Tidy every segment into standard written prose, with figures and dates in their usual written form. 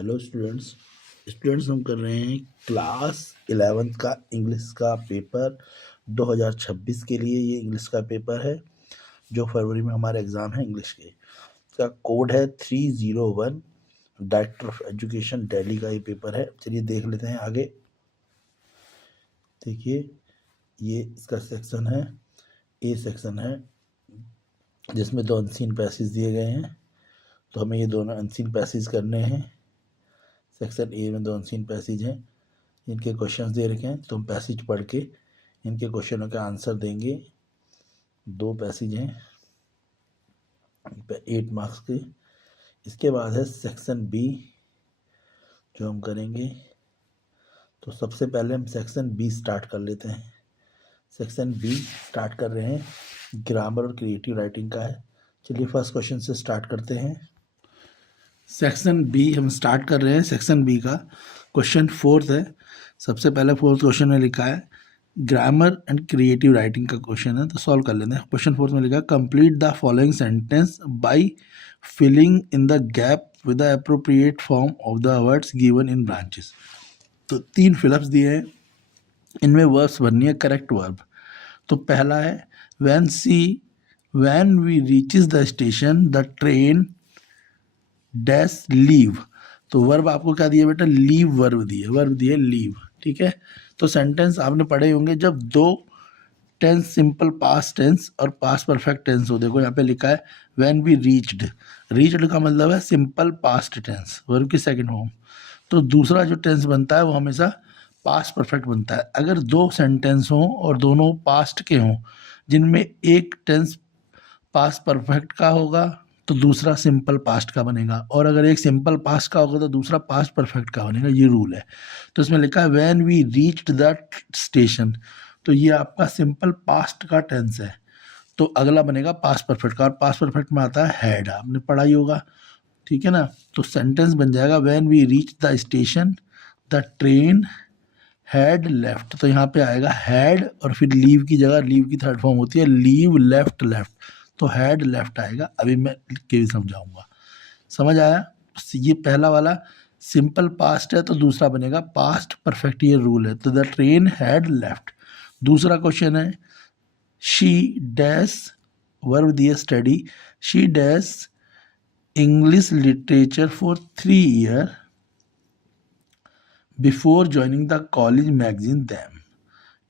Hello students हम कर रहे हैं क्लास 11th का इंग्लिश का पेपर 2026 के लिए। ये इंग्लिश का पेपर है जो फरवरी में हमारा एग्ज़ाम है इंग्लिश के। इसका कोड है 301। डायरेक्टर ऑफ एजुकेशन दिल्ली का ये पेपर है। चलिए देख लेते हैं आगे। देखिए ये इसका सेक्शन है, ए सेक्शन है जिसमें 2 अनसीन पैसेज दिए गए हैं, तो हमें ये दोनों अनसीन पैसेज करने हैं। सेक्शन ए में 2 अनसीन पैसेज हैं, इनके क्वेश्चंस दे रखे हैं, तो हम पैसेज पढ़ के इनके क्वेश्चनों के आंसर देंगे। 2 पैसेज हैं 8 मार्क्स के। इसके बाद है सेक्शन बी जो हम करेंगे। तो सबसे पहले हम सेक्शन बी स्टार्ट कर लेते हैं। सेक्शन बी स्टार्ट कर रहे हैं, ग्रामर और क्रिएटिव राइटिंग का है। चलिए फर्स्ट क्वेश्चन से स्टार्ट करते हैं। सेक्शन बी हम स्टार्ट कर रहे हैं। सेक्शन बी का क्वेश्चन 4th है। सबसे पहले 4th क्वेश्चन में लिखा है ग्रामर एंड क्रिएटिव राइटिंग का क्वेश्चन है, तो सॉल्व कर लेते हैं। क्वेश्चन 4th में लिखा है complete the following sentence by filling in the gap with the appropriate form of the words given in branches. तो 3 फिलअप्स दिए हैं, इनमें वर्ब्स बननी है करेक्ट वर्ब। तो पहला है when we reaches the station the train dash leave. तो वर्ब आपको क्या दिया बेटा, लीव वर्ब दिए, वर्ब दिए लीव। ठीक है, तो सेंटेंस आपने पढ़े होंगे जब 2 टेंस सिंपल पास्ट टेंस और पास्ट परफेक्ट टेंस हो। देखो यहाँ पे लिखा है व्हेन वी रीच्ड, रीच्ड का मतलब है सिंपल पास्ट टेंस, वर्ब की सेकंड फॉर्म। तो दूसरा जो टेंस बनता है वो हमेशा पास्ट परफेक्ट बनता है। अगर 2 सेंटेंस हों और दोनों पास्ट के हों, जिनमें एक टेंस पास्ट परफेक्ट का होगा तो दूसरा सिंपल पास्ट का बनेगा, और अगर एक सिंपल पास्ट का होगा तो दूसरा पास्ट परफेक्ट का बनेगा। ये रूल है। तो इसमें लिखा है when we reached the station, तो ये आपका सिंपल पास्ट का टेंस है, तो अगला बनेगा पास्ट परफेक्ट का, और पास्ट परफेक्ट में आता है हैड, आपने पढ़ा ही होगा। ठीक है ना, तो सेंटेंस बन जाएगा when we reach the station the train had left. तो यहाँ पे आएगा हैड और फिर लीव की जगह लीव की थर्ड फॉर्म होती है लीव लेफ्ट, तो हैड लेफ्ट आएगा। अभी मैं लिख के भी समझाऊंगा। समझ आया? ये पहला वाला सिंपल पास्ट है तो दूसरा बनेगा पास्ट परफेक्ट, ये रूल है। तो द ट्रेन हैड लेफ्ट। दूसरा क्वेश्चन है शी डैश, वर्ब दिए study, she dash English literature for 3 year before joining the college magazine them.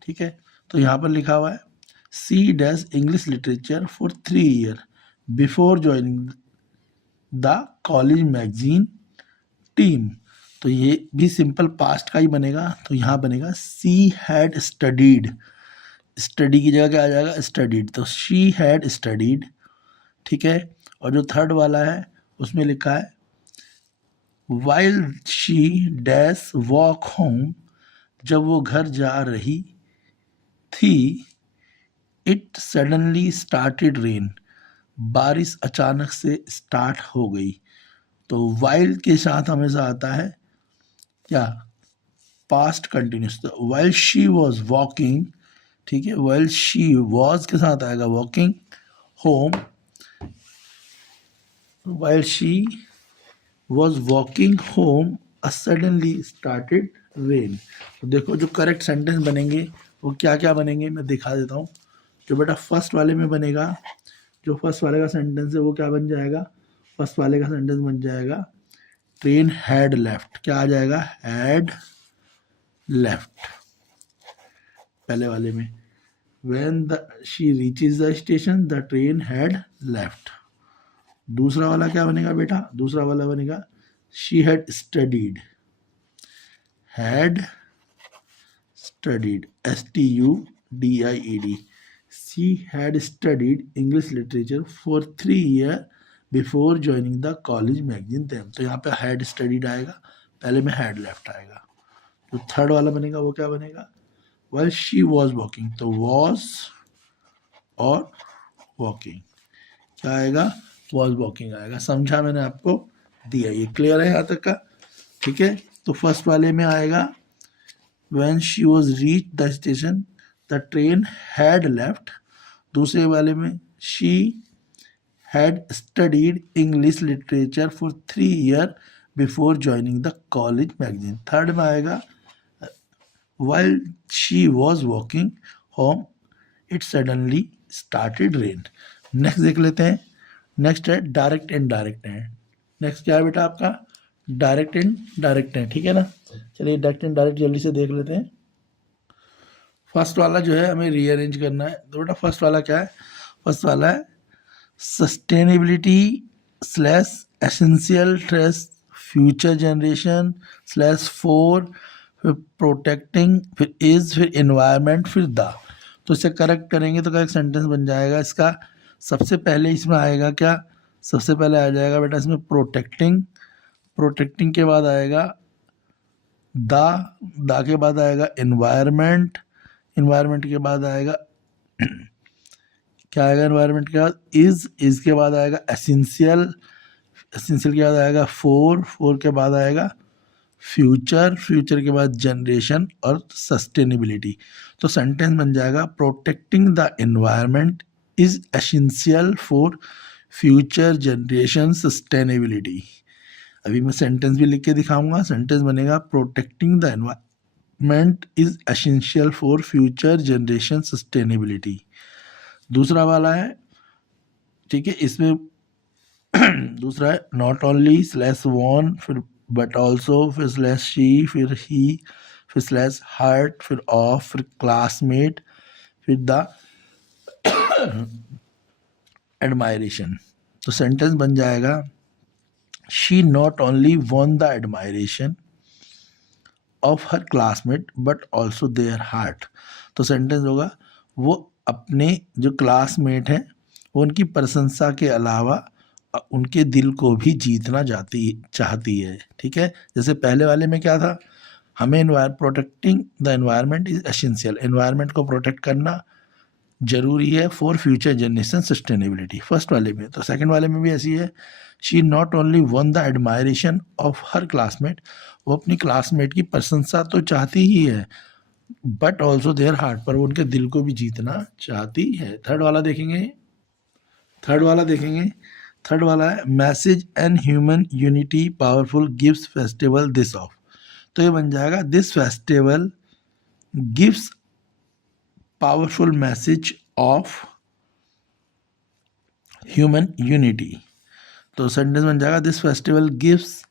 ठीक है, तो यहाँ पर लिखा हुआ है she dash English literature for 3 year before joining the college magazine team. तो ये भी सिंपल पास्ट का ही बनेगा, तो यहाँ बनेगा सी हैड स्टडीड, स्टडी की जगह क्या आ जाएगा स्टडीड, तो शी हैड स्टडीड। ठीक है, और जो थर्ड वाला है उसमें लिखा है while she dash walk home, जब वो घर जा रही थी, इट सडनली स्टार्टेड रेन, बारिश अचानक से स्टार्ट हो गई। तो वाइल के साथ हमेशा आता है क्या, पास्ट कंटिन्यूस। तो वाइल शी वॉज वॉकिंग, ठीक है, वाइल शी वॉज के साथ आएगा walking home, while she was walking home suddenly started rain. तो देखो जो करेक्ट सेंटेंस बनेंगे वो क्या क्या बनेंगे मैं दिखा देता हूँ। जो बेटा फर्स्ट वाले में बनेगा, जो फर्स्ट वाले का सेंटेंस है वो क्या बन जाएगा, फर्स्ट वाले का सेंटेंस बन जाएगा ट्रेन हैड लेफ्ट, क्या आ जाएगा हैड लेफ्ट। पहले वाले में when the she reaches the station the train had left. दूसरा वाला क्या बनेगा बेटा, दूसरा वाला बनेगा she had studied, had studied STUDIED, she had studied English literature for 3 years before joining the college magazine them। तो यहाँ पे had studied आएगा, पहले में had left आएगा। तो थर्ड वाला बनेगा वो क्या बनेगा, while she was walking, तो was और walking क्या आएगा, was walking आएगा। समझा मैंने आपको दिया, ये क्लियर है यहाँ तक का? ठीक है, तो फर्स्ट वाले में आएगा when she was reached the station the train had left। दूसरे वाले में she had studied English literature for 3 years before joining the college magazine. Third में आएगा while she was walking home it suddenly started rain। Next देख लेते हैं। Next है direct and direct है। नेक्स्ट क्या है बेटा आपका? डायरेक्ट एंड डायरेक्ट है, ठीक है ना। चलिए डायरेक्ट एंड डायरेक्ट जल्दी से देख लेते हैं। फर्स्ट वाला जो है हमें रीअरेंज करना है। तो बेटा फर्स्ट वाला क्या है? फर्स्ट वाला है sustainability slash essential trace future generation slash four, फिर प्रोटेक्टिंग, फिर इज, फिर इन्वायरमेंट, फिर द। तो इसे करेक्ट करेंगे तो करेक्ट सेंटेंस बन जाएगा इसका। सबसे पहले इसमें आएगा क्या? सबसे पहले आ जाएगा बेटा इसमें प्रोटेक्टिंग। प्रोटेक्टिंग के बाद आएगा द के बाद आएगा इन्वायरमेंट। इन्वायरमेंट के बाद आएगा क्या आएगा? इन्वायरमेंट के बाद इज के बाद आएगा एसेंशियल। एसेंशियल के बाद आएगा फोर के बाद आएगा फ्यूचर के बाद जनरेशन और सस्टेनेबिलिटी। तो सेंटेंस बन जाएगा protecting the environment is essential for future generation sustainability. अभी मैं सेंटेंस भी लिख के दिखाऊंगा। सेंटेंस बनेगा protecting the environment is essential for future generation sustainability. दूसरा वाला है, ठीक है, इसमें दूसरा है नॉट ओनली स्लैश वन, फिर बट ऑल्सो, फिर स्लैश शी, फिर ही, फिर स्लैश हर्ट, फिर ऑफ, फिर क्लासमेट, फिर द एडमायरेशन। तो सेंटेंस बन जाएगा she not only won the admiration of her classmate but also their heart. तो सेंटेंस होगा वो अपने जो क्लासमेट हैं वो उनकी प्रशंसा के अलावा उनके दिल को भी जीतना चाहती है, ठीक है। जैसे पहले वाले में क्या था? हमें protecting the environment is essential, environment को प्रोटेक्ट करना जरूरी है for future generation sustainability, first वाले में। तो सेकंड वाले में भी ऐसी है, she not only one the admiration of her classmate, वो अपनी क्लासमेट की प्रशंसा तो चाहती ही है बट ऑल्सो देयर हार्ट, पर वो उनके दिल को भी जीतना चाहती है। थर्ड वाला देखेंगे। थर्ड वाला है message and human unity powerful gives festival this of. तो ये बन जाएगा this festival gives powerful message of human unity. तो सेंटेंस बन जाएगा this festival gives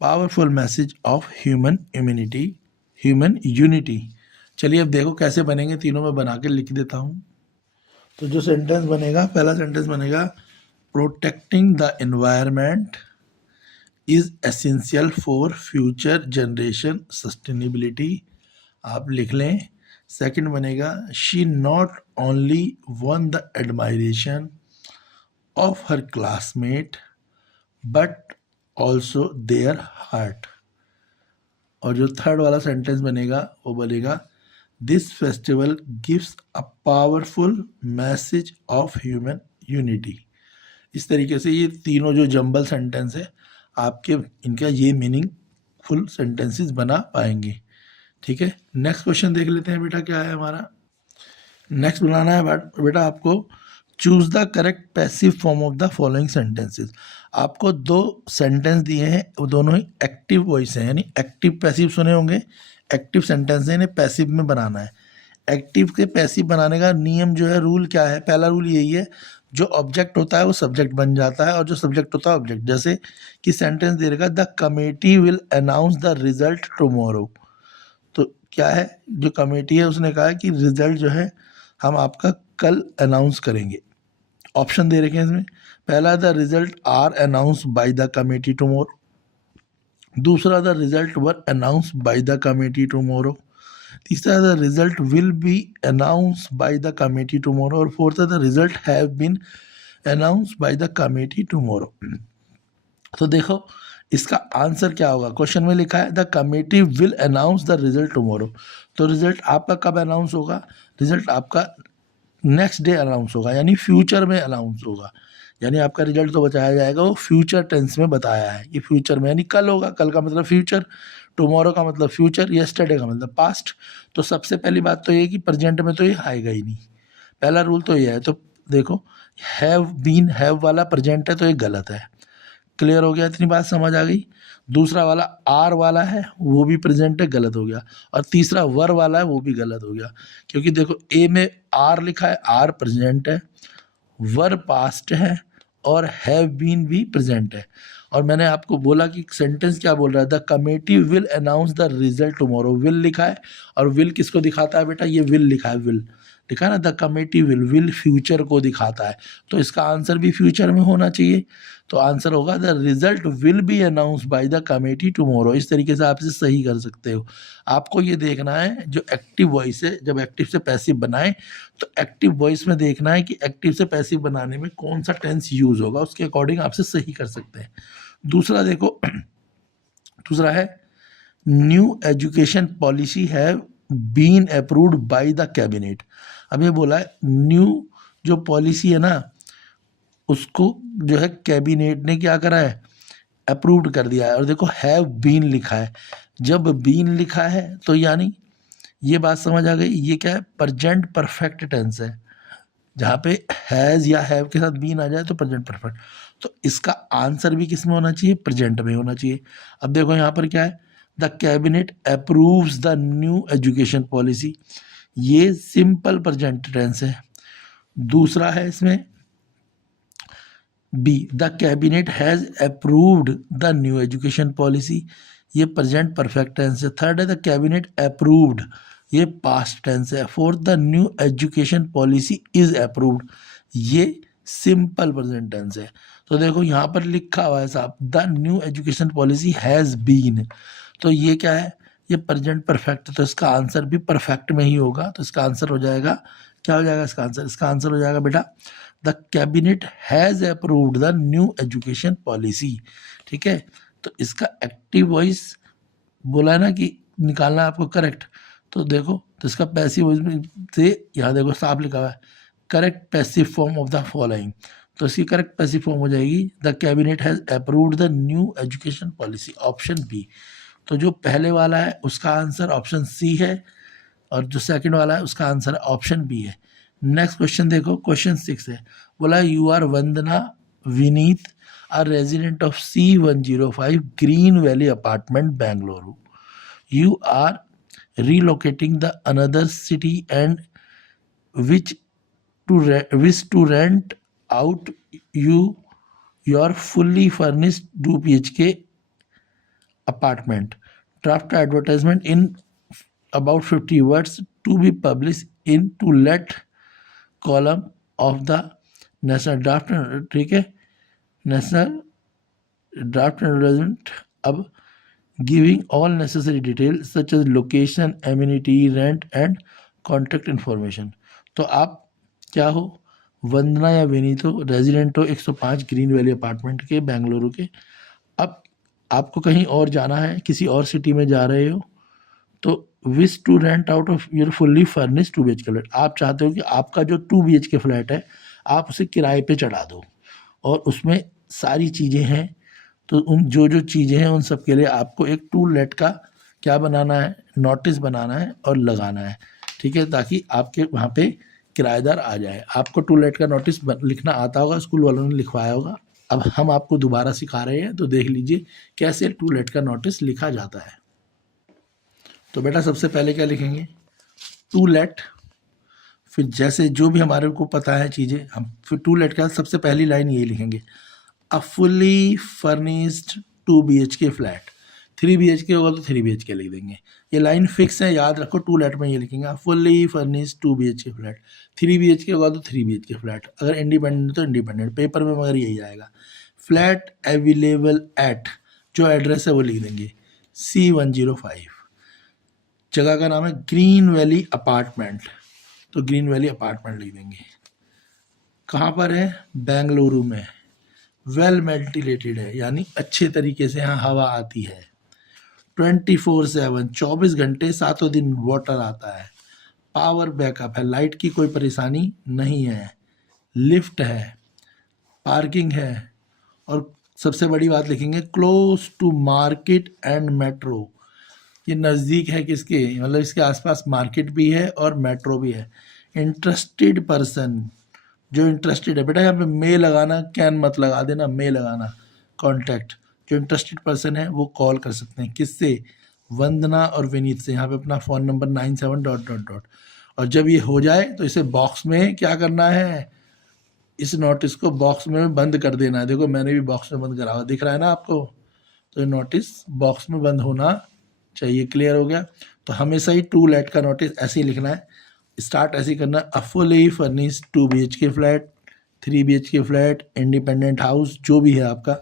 powerful message of human unity. चलिए अब देखो कैसे बनेंगे, तीनों में बना के लिख देता हूँ। तो जो सेंटेंस बनेगा, पहला सेंटेंस बनेगा protecting the environment is essential for future generation sustainability, आप लिख लें। सेकंड बनेगा she not only one the admiration of her classmate but also their heart. और जो थर्ड वाला सेंटेंस बनेगा वो बनेगा this festival gives a powerful message of human unity. इस तरीके से ये तीनों जो जंबल सेंटेंस है आपके, इनका ये मीनिंगफुल सेंटेंसेस बना पाएंगे, ठीक है। नेक्स्ट क्वेश्चन देख लेते हैं बेटा, क्या है हमारा। नेक्स्ट बनाना है बेटा आपको choose the correct passive form of the following sentences. आपको दो सेंटेंस दिए हैं, वो दोनों ही एक्टिव वॉइस हैं, यानी एक्टिव पैसिव सुने होंगे। एक्टिव सेंटेंस है, इन्हें पैसिव में बनाना है। एक्टिव के पैसिव बनाने का नियम जो है, रूल क्या है? पहला रूल यही है, जो ऑब्जेक्ट होता है वो सब्जेक्ट बन जाता है और जो सब्जेक्ट होता है ऑब्जेक्ट। जैसे कि सेंटेंस दे रहेगा the committee will announce the result tomorrow. तो क्या है, जो कमेटी है उसने कहा है कि रिजल्ट जो है हम आपका कल अनाउंस करेंगे। ऑप्शन दे रखे हैं इसमें, पहला the result are announce by the committee tomorrow, दूसरा the result were announce by the committee tomorrow, तीसरा the result will be announce by the committee tomorrow, और fourth the result have been announce by the committee tomorrow. तो देखो इसका answer क्या होगा, question में लिखा है the committee will announce the result tomorrow. तो रिजल्ट आपका कब अनाउंस होगा? रिजल्ट आपका नेक्स्ट डे अनाउंस होगा, यानी फ्यूचर में अनाउंस होगा। यानी आपका रिजल्ट तो बताया जाएगा, वो फ्यूचर टेंस में बताया है कि फ्यूचर में, यानी कल होगा। कल का मतलब फ्यूचर, टुमारो का मतलब फ्यूचर, येस्टरडे का मतलब पास्ट। तो सबसे पहली बात तो ये कि प्रेजेंट में तो ये आएगा ही नहीं, पहला रूल तो ये है। तो देखो हैव बीन, हैव वाला प्रेजेंट है तो ये गलत है। क्लियर हो गया, इतनी बात समझ आ गई। दूसरा वाला आर वाला है वो भी प्रेजेंट है, गलत हो गया। और तीसरा वर वाला है वो भी गलत हो गया, क्योंकि देखो ए में आर लिखा है, आर प्रेजेंट है, वर पास्ट है और हैव बीन भी प्रेजेंट है। और मैंने आपको बोला कि सेंटेंस क्या बोल रहा है, the committee will announce the result tomorrow. Will लिखा है और विल किसको दिखाता है बेटा, ये विल लिखा है, विल लिखा है ना, द कमेटी विल फ्यूचर को दिखाता है, तो इसका आंसर भी फ्यूचर में होना चाहिए। तो आंसर होगा the result will be announce by the committee tomorrow. इस तरीके से आप इसे सही कर सकते हो। आपको ये देखना है जो एक्टिव वॉइस है, जब एक्टिव से पैसिव बनाए तो एक्टिव वॉइस में देखना है कि एक्टिव से पैसिव बनाने में कौन सा टेंस यूज होगा, उसके अकॉर्डिंग आपसे सही कर सकते हैं। दूसरा देखो, दूसरा है new education policy have been approved by the cabinet. अब ये बोला है न्यू जो पॉलिसी है ना उसको जो है कैबिनेट ने क्या करा है, अप्रूव्ड कर दिया है। और देखो हैव बीन लिखा है, जब बीन लिखा है तो यानी ये बात समझ आ गई, ये क्या है, प्रेजेंट परफेक्ट टेंस है। जहाँ पे हैज़ या हैव के साथ बीन आ जाए तो प्रेजेंट परफेक्ट, तो इसका आंसर भी किस में होना चाहिए, प्रेजेंट में होना चाहिए। अब देखो यहाँ पर क्या है, the cabinet approves the new education policy, ये सिंपल प्रेजेंट टेंस है। दूसरा है इसमें B, the cabinet has approved the new education policy, ये प्रेजेंट परफेक्ट टेंस है। थर्ड है द कैबिनेट अप्रूव्ड, ये पास्ट टेंस है। Fourth the new education policy is approved, ये सिंपल प्रेजेंट टेंस है। तो देखो यहाँ पर लिखा हुआ है साहब the new education policy has been, तो ये क्या है, ये प्रेजेंट परफेक्ट, तो इसका आंसर भी परफेक्ट में ही होगा। तो इसका आंसर हो जाएगा, क्या हो जाएगा इसका आंसर, इसका आंसर हो जाएगा बेटा the cabinet has approved the new education policy. ठीक है, तो इसका एक्टिव वॉइस बोला है ना कि निकालना है आपको करेक्ट, तो देखो तो इसका पैसिव वॉइस से यहाँ देखो साफ लिखा हुआ है correct passive form of the following, तो इसकी करेक्ट पैसिव फॉर्म हो जाएगी the cabinet has approved the new education policy, option B. तो जो पहले वाला है उसका आंसर ऑप्शन सी है और जो सेकंड वाला है उसका आंसर ऑप्शन बी है। नेक्स्ट क्वेश्चन देखो, क्वेश्चन 6 है, बोला you are Vandana Vineet a resident of C105 Green Valley apartment Bangalore, you are relocating the another city and wish to rent out your fully furnished 2 BHK apartment. Draft advertisement in about 50 words to be published in to let column of the National Draft, ठीक है, national draft advertisement. अब giving all necessary detail such as location, amenity, rent and contact information. तो आप क्या हो, वंदना या विनीत हो, resident हो 105 ग्रीन वैली अपार्टमेंट के बेंगलुरु के। अब आपको कहीं और जाना है, किसी और सिटी में जा रहे हो, तो wish to rent out of your fully furnished 2 BHK flat, आप चाहते हो कि आपका जो 2 BHK फ्लैट है आप उसे किराए पे चढ़ा दो और उसमें सारी चीज़ें हैं, तो उन जो जो चीज़ें हैं उन सब के लिए आपको एक टू लेट का क्या बनाना है, नोटिस बनाना है और लगाना है। ठीक है, ताकि आपके वहाँ पे किराएदार आ जाए। आपको टू लेट का नोटिस लिखना आता होगा, स्कूल वालों ने लिखवाया होगा। अब हम आपको दोबारा सिखा रहे हैं, तो देख लीजिए कैसे टू लेट का नोटिस लिखा जाता है। तो बेटा सबसे पहले क्या लिखेंगे, टू लेट, फिर जैसे जो भी हमारे को पता है चीज़ें, हम फिर टू लेट का सबसे पहली लाइन यही लिखेंगे, a fully furnished 2 BHK flat. 3 BHK होगा तो 3 BHK लिख देंगे, ये लाइन फिक्स है, याद रखो। टू लेट में ये लिखेंगे fully furnished 2 BHK flat. 3 BHK होगा तो 3 BHK फ्लैट, अगर इंडिपेंडेंट तो इंडिपेंडेंट, पेपर में मगर यही आएगा। फ्लैट अवेलेबल एट, जो एड्रेस है वो लिख देंगे C105, जगह का नाम है ग्रीन वैली अपार्टमेंट, तो ग्रीन वैली अपार्टमेंट लिख देंगे। कहाँ पर है, बेंगलुरु में। वेल वेंटिलेटेड है, यानी अच्छे तरीके से यहाँ हवा आती है। 24/7 24 घंटे 7 दिन वाटर आता है। पावर बैकअप है, लाइट की कोई परेशानी नहीं है। लिफ्ट है, पार्किंग है, और सबसे बड़ी बात लिखेंगे close to market and metro, ये नज़दीक है किसके, मतलब इसके आसपास मार्केट भी है और मेट्रो भी है। इंटरेस्टेड पर्सन, जो इंटरेस्टेड है, बेटा यहाँ पे मे लगाना, कैन मत लगा देना, मे लगाना। कॉन्टैक्ट, जो इंटरेस्टेड पर्सन है वो कॉल कर सकते हैं। किससे? वंदना और विनीत से। यहाँ पे अपना phone number 97 dot dot dot. और जब ये हो जाए तो इसे बॉक्स में क्या करना है, इस नोटिस को बॉक्स में बंद कर देना है। देखो मैंने भी बॉक्स में बंद करा हुआ दिख रहा है ना आपको, तो ये नोटिस बॉक्स में बंद होना चाहिए। क्लियर हो गया? तो हमेशा ही टू लेट का नोटिस ऐसे ही लिखना है, स्टार्ट ऐसे ही करना है, a fully furnished 2 BHK flat, 3 BHK flat, independent house, जो भी है आपका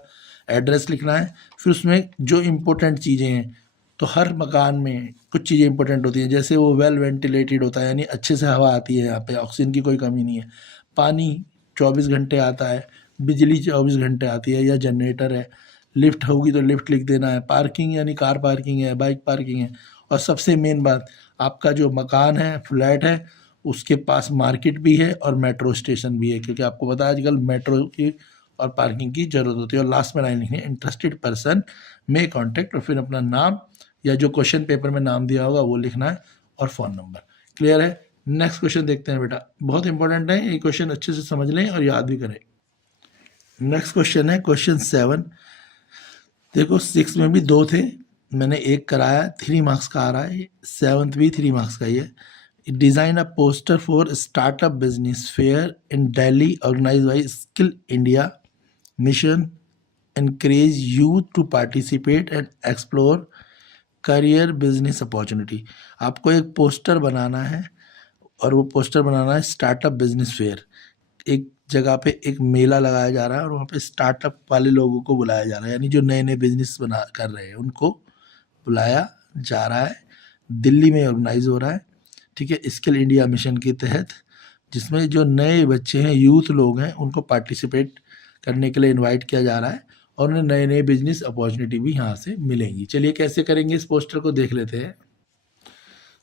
एड्रेस लिखना है। फिर उसमें जो इम्पोर्टेंट चीज़ें हैं, तो हर मकान में कुछ चीज़ें इंपॉर्टेंट होती हैं, जैसे वो वेल वेंटिलेटेड होता है, यानी अच्छे से हवा आती है, यहाँ पे ऑक्सीजन की कोई कमी नहीं है, पानी 24 घंटे आता है, बिजली 24 घंटे आती है या जनरेटर है, लिफ्ट होगी तो लिफ्ट लिख देना है, पार्किंग यानी कार पार्किंग है, बाइक पार्किंग है, और सबसे मेन बात, आपका जो मकान है, फ्लैट है, उसके पास मार्केट भी है और मेट्रो स्टेशन भी है, क्योंकि आपको पता है आजकल मेट्रो की और पार्किंग की ज़रूरत होती है। और लास्ट में लाइन लिखनी है, इंटरेस्टेड पर्सन में कॉन्टैक्ट, और फिर अपना नाम या जो क्वेश्चन पेपर में नाम दिया होगा वो लिखना है और फ़ोन नंबर। क्लियर है? नेक्स्ट क्वेश्चन देखते हैं बेटा, बहुत इंपॉर्टेंट है ये क्वेश्चन, अच्छे से समझ लें और याद भी करें। नेक्स्ट क्वेश्चन है क्वेश्चन 7। देखो 6 में भी 2 थे, मैंने एक कराया, 3 मार्क्स का आ रहा है, 7th भी 3 मार्क्स का ही है। Design a poster for startup business fair in Delhi organise by skill India mission, encourage youth to participate and explore career business opportunity. आपको एक पोस्टर बनाना है, और वो पोस्टर बनाना है स्टार्टअप बिजनेस फेयर। एक जगह पे एक मेला लगाया जा रहा है और वहाँ पे स्टार्टअप वाले लोगों को बुलाया जा रहा है, यानी जो नए नए बिजनेस बना कर रहे हैं उनको बुलाया जा रहा है। दिल्ली में ऑर्गेनाइज हो रहा है, ठीक है, स्किल इंडिया मिशन के तहत, जिसमें जो नए बच्चे हैं, यूथ लोग हैं, उनको पार्टिसिपेट करने के लिए इनवाइट किया जा रहा है, और उन्हें नए नए बिजनेस अपॉर्चुनिटी भी यहाँ से मिलेंगी। चलिए कैसे करेंगे इस पोस्टर को देख लेते हैं।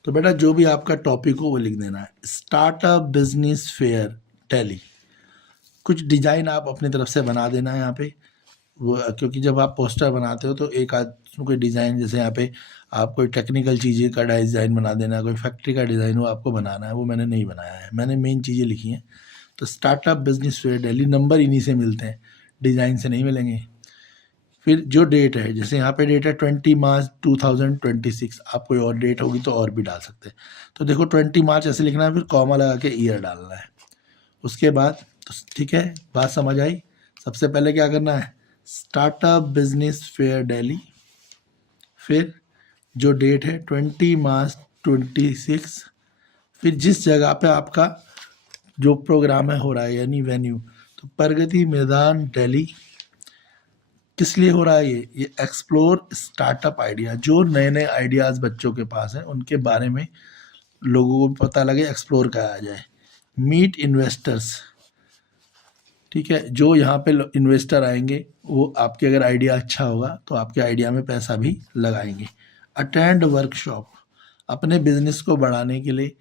तो बेटा जो भी आपका टॉपिक हो वो लिख देना है, स्टार्टअप बिजनेस फेयर दिल्ली। कुछ डिजाइन आप अपनी तरफ से बना देना है यहाँ पे, वो क्योंकि जब आप पोस्टर बनाते हो तो एक आध कोई डिज़ाइन, जैसे यहाँ पे आप कोई टेक्निकल चीज़ें का डिज़ाइन बना देना, कोई फैक्ट्री का डिज़ाइन वो आपको बनाना है, वो मैंने नहीं बनाया है, मैंने मेन चीज़ें लिखी हैं। तो startup business fair Delhi, number इन्हीं से मिलते हैं, डिज़ाइन से नहीं मिलेंगे। फिर जो डेट है, जैसे यहाँ पे डेट है 20 मार्च 2026, आप कोई और डेट होगी तो और भी डाल सकते हैं। तो देखो 20 मार्च ऐसे लिखना है, फिर कॉमा लगा के ईयर डालना है। उसके बाद तो ठीक है, बात समझ आई। सबसे पहले क्या करना है, स्टार्टअप बिजनेस फेयर दिल्ली, फिर जो डेट है 20 मार्च 26, फिर जिस जगह पे आपका जो प्रोग्राम है हो रहा है यानी वेन्यू, तो प्रगति मैदान दिल्ली। किस लिए हो रहा है ये एक्सप्लोर स्टार्टअप आइडिया, जो नए नए आइडियाज़ बच्चों के पास हैं उनके बारे में लोगों को पता लगे, एक्सप्लोर कराया जाए। मीट इन्वेस्टर्स, ठीक है, जो यहाँ पे इन्वेस्टर आएंगे वो आपके अगर आइडिया अच्छा होगा तो आपके आइडिया में पैसा भी लगाएंगे। अटेंड वर्कशॉप, अपने बिजनेस को बढ़ाने के लिए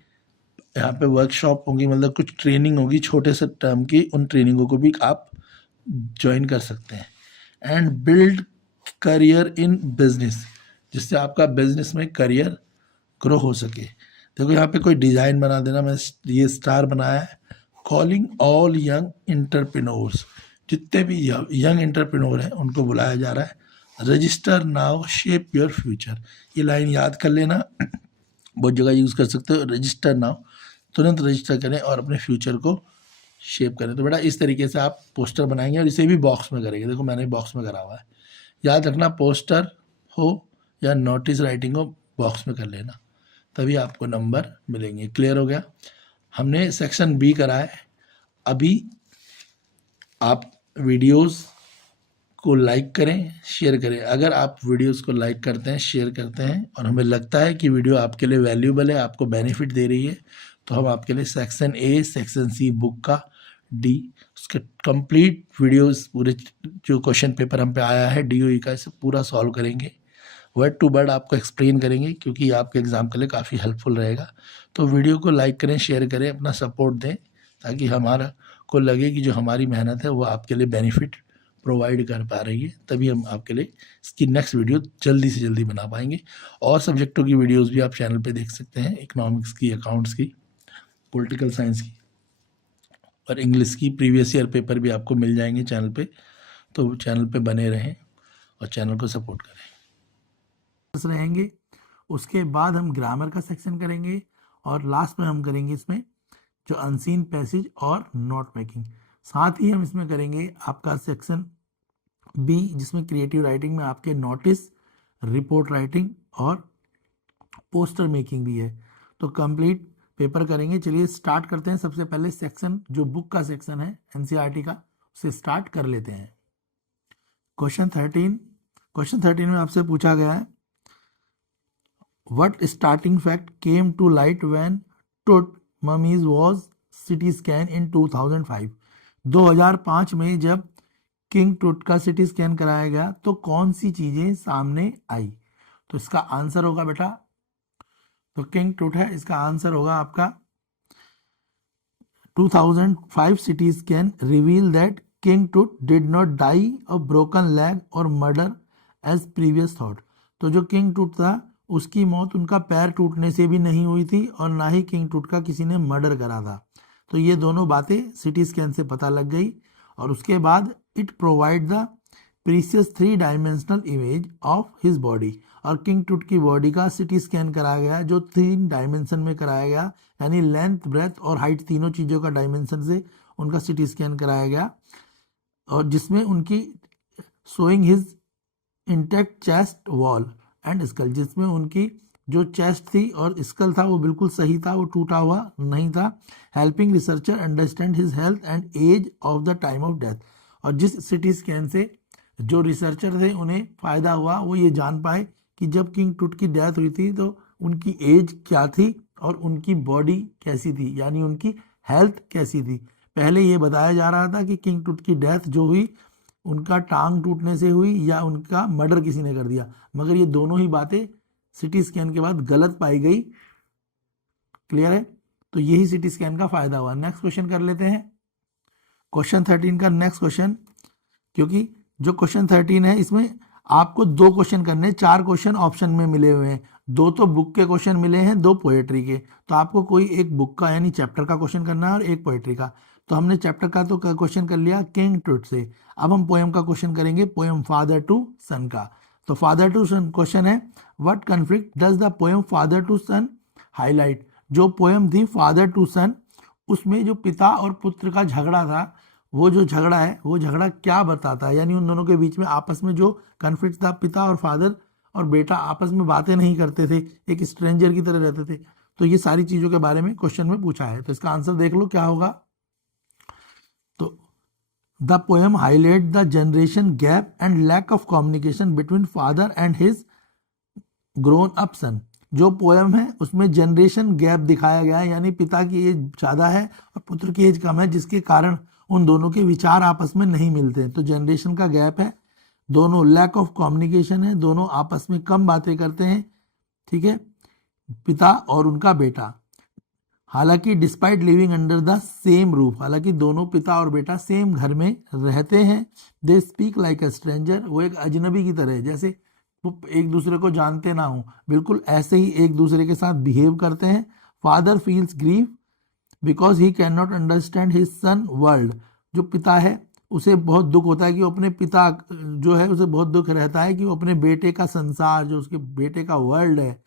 यहाँ पे वर्कशॉप होंगी, मतलब कुछ ट्रेनिंग होगी छोटे से टर्म की, उन ट्रेनिंगों को भी आप ज्वाइन कर सकते हैं। And build career in business, जिससे आपका बिजनेस में करियर ग्रो हो सके। देखो यहाँ पे कोई डिज़ाइन बना देना, मैं ये स्टार बनाया है, कॉलिंग ऑल यंग इंटरप्रेन्योर्स, जितने भी यंग इंटरप्रेन्योर हैं उनको बुलाया जा रहा है। Register now shape your future, ये लाइन याद कर लेना, बहुत जगह यूज़ कर सकते हो। रजिस्टर नाउ, तुरंत रजिस्टर करें और अपने फ्यूचर को शेप करें। तो बेटा इस तरीके से आप पोस्टर बनाएंगे और इसे भी बॉक्स में करेंगे। देखो मैंने बॉक्स में करा हुआ है, याद रखना पोस्टर हो या नोटिस राइटिंग हो, बॉक्स में कर लेना, तभी आपको नंबर मिलेंगे। क्लियर हो गया? हमने सेक्शन बी करा है। अभी आप वीडियोस को लाइक करें, शेयर करें। अगर आप वीडियोस को लाइक करते हैं, शेयर करते हैं और हमें लगता है कि वीडियो आपके लिए वैल्यूबल है, आपको बेनिफिट दे रही है, तो हम आपके लिए section A, section C book का, डी उसके कंप्लीट वीडियोस, पूरे जो क्वेश्चन पेपर हम पे आया है DOE का, इसे पूरा सॉल्व करेंगे, वर्ड टू वर्ड आपको एक्सप्लेन करेंगे, क्योंकि ये आपके एग्ज़ाम के लिए काफ़ी हेल्पफुल रहेगा। तो वीडियो को लाइक करें, शेयर करें, अपना सपोर्ट दें, ताकि हमारा को लगे कि जो हमारी मेहनत है वो आपके लिए बेनिफिट प्रोवाइड कर पा रही है, तभी हम आपके लिए इसकी नेक्स्ट वीडियो जल्दी से जल्दी बना पाएंगे। और सब्जेक्टों की वीडियोस भी आप चैनल पे देख सकते हैं, इकोनॉमिक्स की, अकाउंट्स की, पॉलिटिकल साइंस की और इंग्लिश की प्रीवियस ईयर पेपर भी आपको मिल जाएंगे चैनल पे, तो चैनल पे बने रहें और चैनल को सपोर्ट करें रहेंगे। उसके बाद हम ग्रामर का सेक्शन करेंगे और लास्ट में हम करेंगे इसमें जो अनसीन पैसेज और नोट मेकिंग। साथ ही हम इसमें करेंगे आपका सेक्शन बी जिसमें क्रिएटिव राइटिंग में आपके नोटिस, रिपोर्ट राइटिंग और पोस्टर मेकिंग भी है। तो कंप्लीट पेपर करेंगे। चलिए स्टार्ट करते हैं। सबसे पहले सेक्शन जो बुक का सेक्शन है एनसीईआरटी का उसे स्टार्ट कर लेते हैं। क्वेश्चन 13 में आपसे पूछा गया है what startling fact came to light when Tut mummies was CT scan in 2005। 2005 में जब किंग टूट का सिटी स्कैन कराया गया तो कौन सी चीजें सामने आई? तो इसका आंसर होगा बेटा, तो किंग टूट है, इसका आंसर होगा आपका 2005 CT scan reveal that king Tut did not die of broken leg और मर्डर एज प्रीवियस थॉट। तो जो किंग टूट था उसकी मौत उनका पैर टूटने से भी नहीं हुई थी और ना ही किंग टूट का किसी ने मर्डर करा था। तो ये दोनों बातें सिटी स्कैन से पता लग गई। और उसके बाद it provide the precious 3 dimensional image of his body. और किंग टूट की बॉडी का सिटी स्कैन कराया गया जो 3 डायमेंशन में कराया गया, यानी लेंथ, ब्रेथ और हाइट तीनों चीज़ों का डायमेंशन से उनका सिटी स्कैन कराया गया। और जिसमें उनकी showing his intact chest wall and skull, जिसमें उनकी जो चेस्ट थी और स्कल था वो बिल्कुल सही था, वो टूटा हुआ नहीं था। Helping researcher understand his health and age of the time of death. और जिस सिटी स्कैन से जो रिसर्चर थे उन्हें फ़ायदा हुआ, वो ये जान पाए कि जब किंग टूट की डेथ हुई थी तो उनकी एज क्या थी और उनकी बॉडी कैसी थी, यानी उनकी हेल्थ कैसी थी। पहले ये बताया जा रहा था कि किंग टूट की डेथ जो हुई उनका टांग टूटने से हुई या उनका मर्डर किसी ने कर दिया, मगर ये दोनों ही बातें सिटी स्कैन के बाद गलत पाई गई। क्लियर है? तो यही सिटी स्कैन का फायदा हुआ। नेक्स्ट क्वेश्चन कर लेते हैं। क्वेश्चन 13 का नेक्स्ट क्वेश्चन, क्योंकि जो क्वेश्चन 13 है इसमें आपको 2 क्वेश्चन करने, 4 क्वेश्चन ऑप्शन में मिले हुए हैं, 2 तो बुक के क्वेश्चन मिले हैं, 2 पोएट्री के। तो आपको कोई एक बुक का यानी चैप्टर का क्वेश्चन करना है और एक पोएट्री का। तो हमने चैप्टर का तो क्वेश्चन कर लिया किंग टूट से। अब हम पोएम का क्वेश्चन करेंगे, पोएम फादर टू सन का। तो फादर टू सन क्वेश्चन है what conflict does the poem father to son highlight. जो पोएम थी फादर टू सन उसमें जो पिता और पुत्र का झगड़ा था, वो जो झगड़ा है वो झगड़ा क्या बताता है, यानी उन दोनों के बीच में आपस में जो कन्फ्लिक्ट था, पिता और फादर और बेटा आपस में बातें नहीं करते थे, एक स्ट्रेंजर की तरह रहते थे। तो ये सारी चीज़ों के बारे में क्वेश्चन में पूछा है। तो इसका आंसर देख लो क्या होगा। तो the poem highlight the generation gap and lack of communication between father and his grown up son. जो पोएम है उसमें जनरेशन गैप दिखाया गया है, यानी पिता की एज ज़्यादा है और पुत्र की एज कम है, जिसके कारण उन दोनों के विचार आपस में नहीं मिलते। तो जनरेशन का गैप है, दोनों लैक ऑफ कम्युनिकेशन है, दोनों आपस में कम बातें करते हैं। ठीक है, पिता और उनका बेटा। हालांकि despite living under the same roof, हालांकि दोनों पिता और बेटा सेम घर में रहते हैं। They speak like a stranger, वो एक अजनबी की तरह है, जैसे वो एक दूसरे को जानते ना हो, बिल्कुल ऐसे ही एक दूसरे के साथ बिहेव करते हैं। Father feels grief because he can not understand his son world. जो पिता है उसे बहुत दुख होता है कि वो अपने पिता जो है उसे बहुत दुख रहता है कि वो अपने बेटे का संसार, जो उसके बेटे का वर्ल्ड है,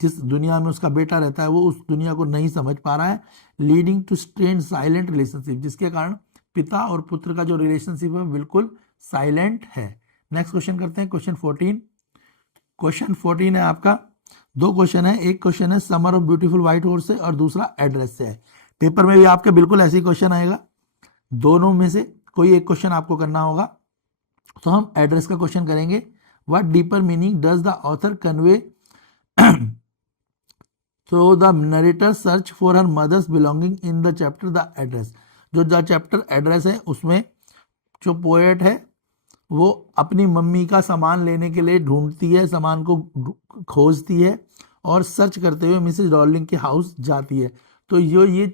जिस दुनिया में उसका बेटा रहता है, वो उस दुनिया को नहीं समझ पा रहा है। Leading to strange silent relationship, जिसके कारण पिता और पुत्र का जो रिलेशनशिप है बिल्कुल साइलेंट है। नेक्स्ट क्वेश्चन करते हैं, क्वेश्चन 14। क्वेश्चन 14 है आपका, 2 क्वेश्चन है, एक क्वेश्चन है summer of beautiful white horse से और दूसरा एड्रेस से है। पेपर में भी आपके बिल्कुल ऐसे ही क्वेश्चन आएगा, दोनों में से कोई एक क्वेश्चन आपको करना होगा। तो हम एड्रेस का क्वेश्चन करेंगे। What deeper meaning does the author convey through the narrator search for her mother's belonging in the chapter the address. जो द चैप्टर एड्रेस है उसमें जो पोएट है वो अपनी मम्मी का सामान लेने के लिए ढूंढती है, सामान को खोजती है और सर्च करते हुए मिसेज डॉर्लिंग के हाउस जाती है। तो ये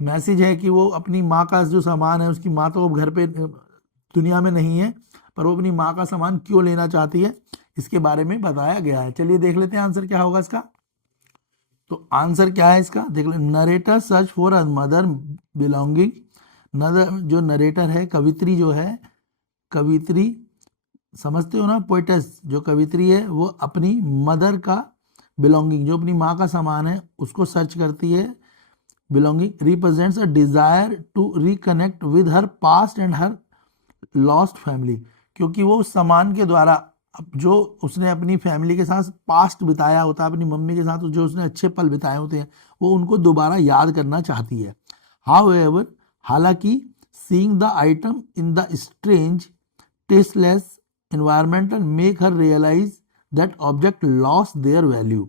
मैसेज है कि वो अपनी माँ का जो सामान है, उसकी माँ तो घर पे दुनिया में नहीं है, पर वो अपनी माँ का सामान क्यों लेना चाहती है इसके बारे में बताया गया है। चलिए देख लेते हैं आंसर क्या होगा इसका। तो आंसर क्या है इसका, देख ले। Narrator search for a mother belonging, जो नरेटर है, कवित्री जो है, कवित्री समझते हो ना, पोइटेस जो कवित्री है वो अपनी मदर का बिलोंगिंग, जो अपनी माँ का सामान है उसको सर्च करती है। Belonging represents a desire to reconnect with her past and her lost family, क्योंकि वो उस सामान के द्वारा जो उसने अपनी फैमिली के साथ पास्ट बिताया होता है, अपनी मम्मी के साथ जो उसने अच्छे पल बिताए होते हैं, वो उनको दोबारा याद करना चाहती है। हाउएवर, हालांकि seeing the item in the strange tasteless environmental make her realise that object lost their value.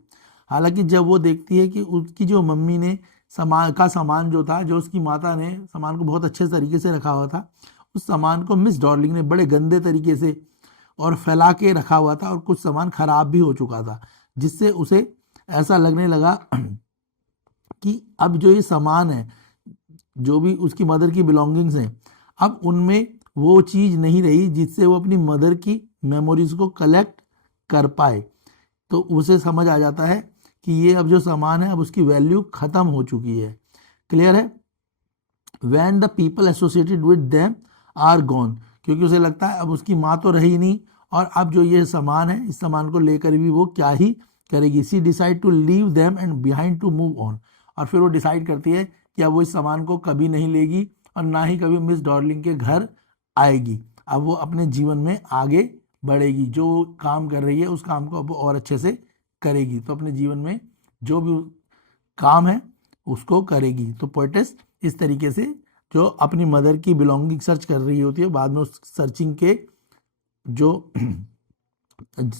हालांकि जब वो देखती है कि उसकी जो मम्मी ने सामान जो था, जो उसकी माता ने सामान को बहुत अच्छे तरीके से रखा हुआ था, उस सामान को मिस डार्लिंग ने बड़े गंदे तरीके से और फैला के रखा हुआ था, और कुछ सामान खराब भी हो चुका था, जिससे उसे ऐसा लगने लगा कि अब जो ये सामान है, जो भी उसकी मदर की बिलोंगिंग्स हैं, अब उनमें वो चीज़ नहीं रही जिससे वो अपनी मदर की मेमोरीज को कलेक्ट कर पाए। तो उसे समझ आ जाता है कि ये अब जो सामान है अब उसकी वैल्यू ख़त्म हो चुकी है। क्लियर है? When the people associated with them are gone, क्योंकि उसे लगता है अब उसकी माँ तो रही नहीं, और अब जो ये सामान है, इस सामान को लेकर भी वो क्या ही करेगी। She decide to leave them and behind to move on, और फिर वो डिसाइड करती है कि अब वो इस सामान को कभी नहीं लेगी और ना ही कभी मिस डार्लिंग के घर आएगी। अब वो अपने जीवन में आगे बढ़ेगी, जो काम कर रही है उस काम को अब और अच्छे से करेगी, तो अपने जीवन में जो भी काम है उसको करेगी। तो पोएटेस इस तरीके से जो अपनी मदर की बिलोंगिंग सर्च कर रही होती है, बाद में उस सर्चिंग के जो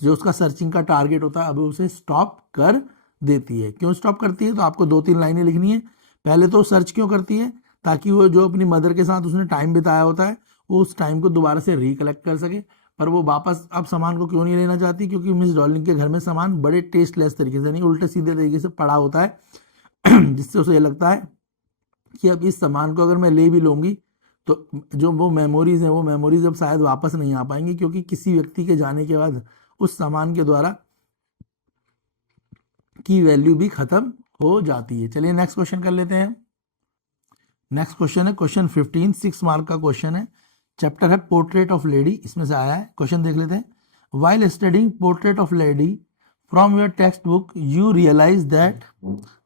उसका सर्चिंग का टारगेट होता है, अब उसे स्टॉप कर देती है। क्यों स्टॉप करती है? तो आपको 2-3 लाइनें लिखनी है। पहले तो सर्च क्यों करती है? ताकि वो जो अपनी मदर के साथ उसने टाइम बिताया होता है, वो उस टाइम को दोबारा से रिकलेक्ट कर सके। पर वो वापस अब सामान को क्यों नहीं लेना चाहती? क्योंकि मिस डार्लिंग के घर में सामान बड़े टेस्टलेस तरीके से, नहीं उल्टे सीधे तरीके से पड़ा होता है, जिससे उसे लगता है कि अब इस सामान को अगर मैं ले भी लूँगी तो जो वो मेमोरीज हैं, वो मेमोरीज अब शायद वापस नहीं आ पाएंगी, क्योंकि किसी व्यक्ति के जाने के बाद उस सामान के द्वारा की वैल्यू भी खत्म हो जाती है। चलिए नेक्स्ट क्वेश्चन कर लेते हैं। नेक्स्ट क्वेश्चन है क्वेश्चन 15, 6 मार्क का क्वेश्चन है। चैप्टर है पोर्ट्रेट ऑफ लेडी, इसमें से आया है। क्वेश्चन देख लेते हैं। While studying portrait of lady from your text book you realise that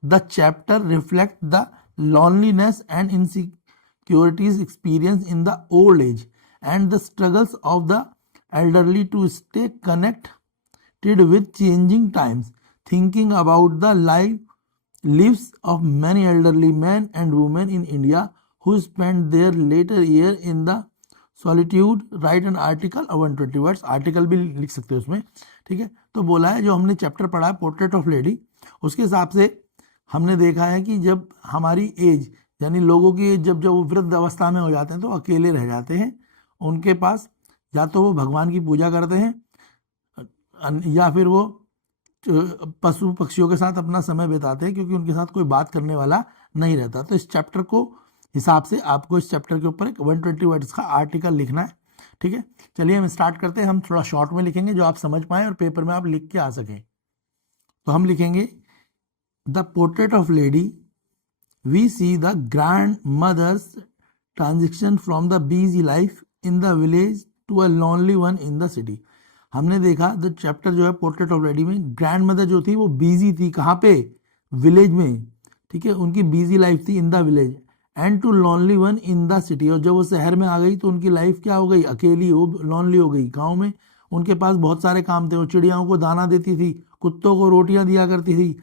the chapter reflect the loneliness and insecurities experienced in the old age and the struggles of the elderly to stay connected with changing times. Thinking about the lives of many elderly men and women in India who spent their later year in the solitude, write an article of 120 words. Article भी लिख सकते हो उसमें, ठीक है। तो बोला है जो हमने चैप्टर पढ़ा है पोर्ट्रेट ऑफ लेडी, उसके हिसाब से हमने देखा है कि जब हमारी एज यानी लोगों की एज जब वो वृद्ध अवस्था में हो जाते हैं तो अकेले रह जाते हैं। उनके पास या तो वो भगवान की पूजा करते हैं या फिर वो पशु पक्षियों के साथ अपना समय बिताते हैं, क्योंकि उनके साथ कोई बात करने वाला नहीं रहता। तो इस चैप्टर को हिसाब से आपको इस चैप्टर के ऊपर एक 120 वर्ड्स का आर्टिकल लिखना है, ठीक है। चलिए हम स्टार्ट करते हैं। हम थोड़ा शॉर्ट में लिखेंगे जो आप समझ पाएँ और पेपर में आप लिख के आ सकें। तो हम लिखेंगे The portrait of lady, we see the grandmother's transition from the busy life in the village to a lonely one in the city. हमने देखा द चैप्टर जो है पोर्ट्रेट ऑफ लेडी में ग्रैंड मदर जो थी वो बिजी थी, कहाँ पे? विलेज में, ठीक है। उनकी बिजी लाइफ थी in the village and to lonely one in the city, और जब वो शहर में आ गई तो उनकी लाइफ क्या हो गई? अकेली हो, लॉनली हो गई। गाँव में उनके पास बहुत सारे काम थे, वो चिड़ियाओं को दाना देती थी, कुत्तों को रोटियां दिया करती थी,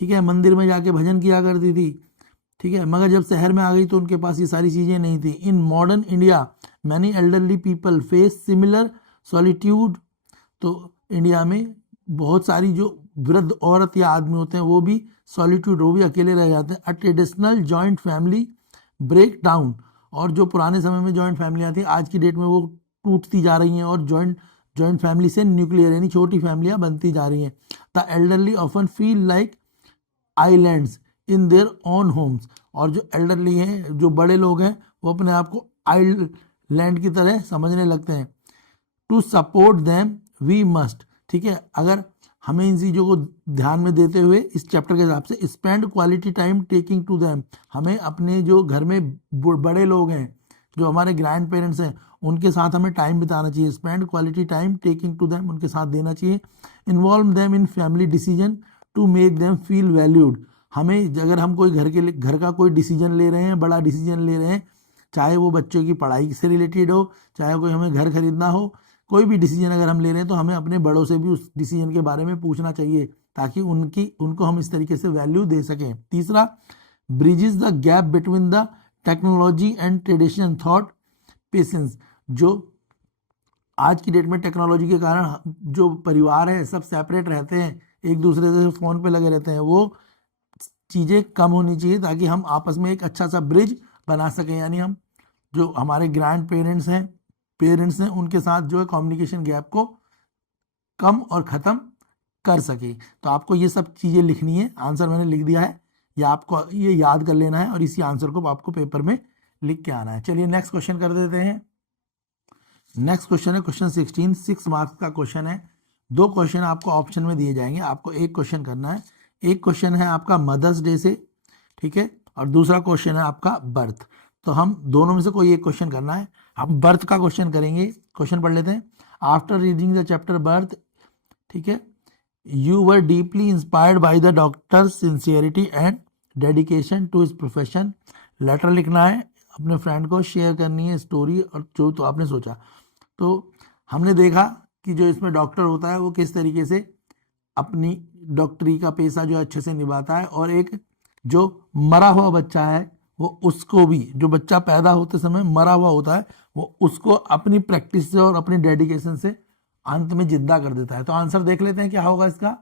ठीक है, मंदिर में जाके भजन किया करती थी, ठीक है। मगर जब शहर में आ गई तो उनके पास ये सारी चीज़ें नहीं थी। In modern India many elderly people face similar solitude, तो इंडिया में बहुत सारी जो वृद्ध औरत या आदमी होते हैं वो भी सॉलिट्यूड, वो भी अकेले रह जाते हैं। A traditional joint family break down, और जो पुराने समय में जॉइंट फैमिलियाँ थी आज की डेट में वो टूटती जा रही हैं और जॉइंट फैमिली से न्यूक्लियर यानी छोटी फैमिलियाँ बनती जा रही हैं। The elderly often feel like islands in their own homes, और जो एल्डरली हैं, जो बड़े लोग हैं, वो अपने आप को आइलैंड की तरह समझने लगते हैं। To support them we must, ठीक है। अगर हमें इन चीज़ों को ध्यान में देते हुए इस चैप्टर के हिसाब से spend quality time taking to them, हमें अपने जो घर में बड़े लोग हैं, जो हमारे ग्रैंड पेरेंट्स हैं, उनके साथ हमें टाइम बिताना चाहिए, spend quality time taking to them, उनके साथ देना चाहिए। Involve them in family decision to make them feel valued, हमें अगर हम कोई घर का कोई डिसीजन ले रहे हैं, बड़ा डिसीजन ले रहे हैं, चाहे वो बच्चों की पढ़ाई से रिलेटेड हो, चाहे कोई हमें घर खरीदना हो, कोई भी डिसीजन अगर हम ले रहे हैं तो हमें अपने बड़ों से भी उस डिसीजन के बारे में पूछना चाहिए ताकि उनको हम इस तरीके से वैल्यू दे सकें। तीसरा, bridges the gap between the technology and tradition thought patience, जो आज की डेट में टेक्नोलॉजी के कारण जो परिवार है सब सेपरेट रहते हैं, एक दूसरे से फ़ोन पे लगे रहते हैं, वो चीज़ें कम होनी चाहिए ताकि हम आपस में एक अच्छा सा ब्रिज बना सकें, यानी हम जो हमारे ग्रैंड पेरेंट्स हैं उनके साथ जो है कम्युनिकेशन गैप को कम और ख़त्म कर सके। तो आपको ये सब चीज़ें लिखनी है, आंसर मैंने लिख दिया है, या आपको ये याद कर लेना है और इसी आंसर को आपको पेपर में लिख के आना है। चलिए नेक्स्ट क्वेश्चन कर देते हैं। नेक्स्ट क्वेश्चन है क्वेश्चन 16, 6 मार्क्स का क्वेश्चन है। 2 क्वेश्चन आपको ऑप्शन में दिए जाएंगे, आपको एक क्वेश्चन करना है। एक क्वेश्चन है आपका मदर्स डे से, ठीक है, और दूसरा क्वेश्चन है आपका बर्थ। तो हम दोनों में से कोई एक क्वेश्चन करना है। हम बर्थ का क्वेश्चन करेंगे। क्वेश्चन पढ़ लेते हैं। After reading the chapter birth, ठीक है, you were deeply inspired by the doctor sincerity and dedication to his profession. Letter लिखना है, अपने फ्रेंड को शेयर करनी है स्टोरी, और जो तो आपने सोचा। तो हमने देखा कि जो इसमें डॉक्टर होता है वो किस तरीके से अपनी डॉक्टरी का पेशा जो अच्छे से निभाता है, और एक जो मरा हुआ बच्चा है वो उसको भी, जो बच्चा पैदा होते समय मरा हुआ होता है, वो उसको अपनी प्रैक्टिस से और अपनी डेडिकेशन से अंत में जिंदा कर देता है। तो आंसर देख लेते हैं क्या होगा इसका।